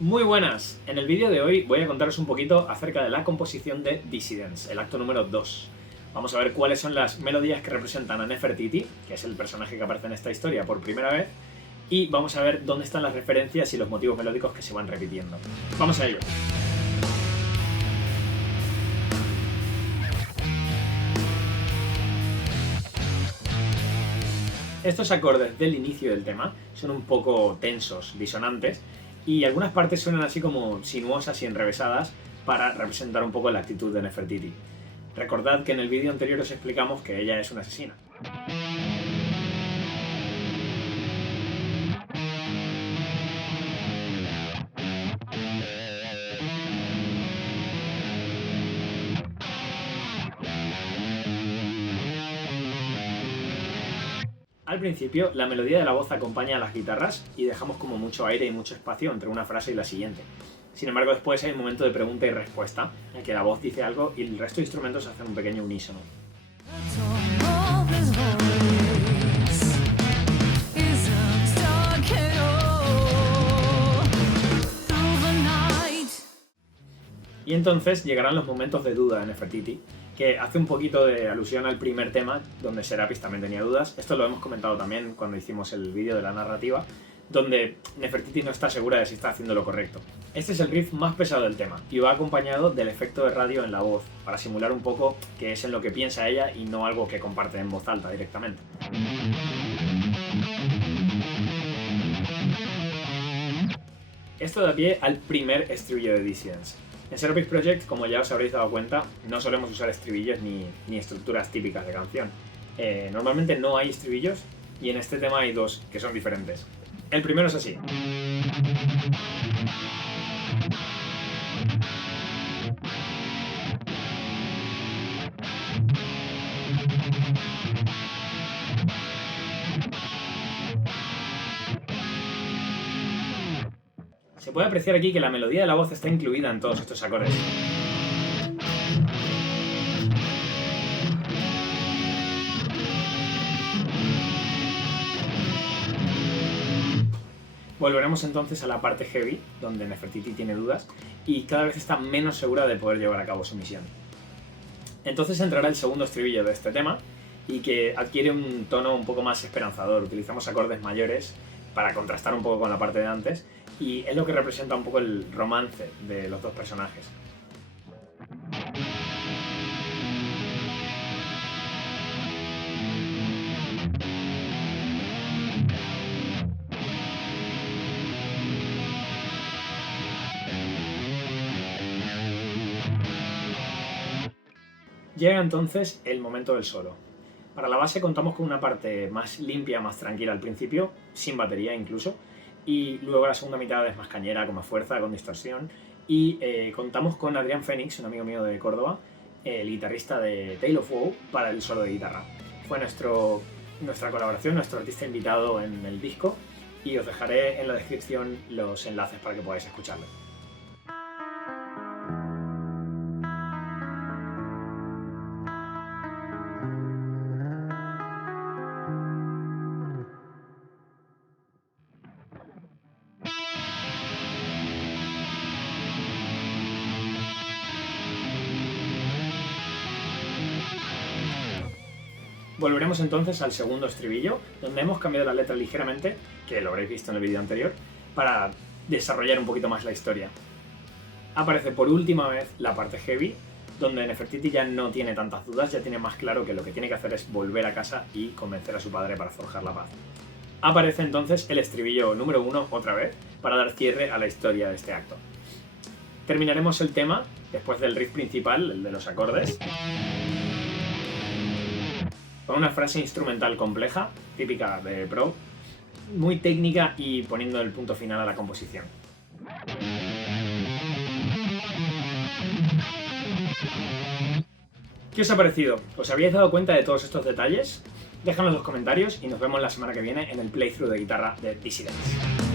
Muy buenas, en el vídeo de hoy voy a contaros un poquito acerca de la composición de Dissidents, el acto número 2. Vamos a ver cuáles son las melodías que representan a Nefertiti, que es el personaje que aparece en esta historia por primera vez, y vamos a ver dónde están las referencias y los motivos melódicos que se van repitiendo. ¡Vamos a ello! Estos acordes del inicio del tema son un poco tensos, disonantes, y algunas partes suenan así como sinuosas y enrevesadas para representar un poco la actitud de Nefertiti. Recordad que en el vídeo anterior os explicamos que ella es una asesina. Al principio, la melodía de la voz acompaña a las guitarras y dejamos como mucho aire y mucho espacio entre una frase y la siguiente. Sin embargo, después hay un momento de pregunta y respuesta, en el que la voz dice algo y el resto de instrumentos hacen un pequeño unísono. Y entonces llegarán los momentos de duda de Nefertiti, que hace un poquito de alusión al primer tema, donde Serapis también tenía dudas. Esto lo hemos comentado también cuando hicimos el vídeo de la narrativa, donde Nefertiti no está segura de si está haciendo lo correcto. Este es el riff más pesado del tema, y va acompañado del efecto de radio en la voz, para simular un poco que es en lo que piensa ella y no algo que comparte en voz alta directamente. Esto da pie al primer estribillo de Dissidents. En Serapis Project, como ya os habréis dado cuenta, no solemos usar estribillos ni estructuras típicas de canción. Normalmente no hay estribillos y en este tema hay dos que son diferentes. El primero es así. Se puede apreciar aquí que la melodía de la voz está incluida en todos estos acordes. Volveremos entonces a la parte heavy, donde Nefertiti tiene dudas y cada vez está menos segura de poder llevar a cabo su misión. Entonces entrará el segundo estribillo de este tema y que adquiere un tono un poco más esperanzador. Utilizamos acordes mayores para contrastar un poco con la parte de antes y es lo que representa un poco el romance de los dos personajes. Llega entonces el momento del solo. Para la base contamos con una parte más limpia, más tranquila al principio, sin batería incluso, y luego la segunda mitad es más cañera, con más fuerza, con distorsión, y contamos con Adrián Fénix, un amigo mío de Córdoba, el guitarrista de Tale of Woe, para el solo de guitarra. Fue nuestra colaboración, nuestro artista invitado en el disco, y os dejaré en la descripción los enlaces para que podáis escucharlo. Volveremos entonces al segundo estribillo, donde hemos cambiado la letra ligeramente, que lo habréis visto en el vídeo anterior, para desarrollar un poquito más la historia. Aparece por última vez la parte heavy, donde Nefertiti ya no tiene tantas dudas, ya tiene más claro que lo que tiene que hacer es volver a casa y convencer a su padre para forjar la paz. Aparece entonces el estribillo número 1 otra vez, para dar cierre a la historia de este acto. Terminaremos el tema, después del riff principal, el de los acordes, con una frase instrumental compleja, típica de Pro, muy técnica y poniendo el punto final a la composición. ¿Qué os ha parecido? ¿Os habíais dado cuenta de todos estos detalles? Déjanos en los comentarios y nos vemos la semana que viene en el playthrough de guitarra de Dissidents.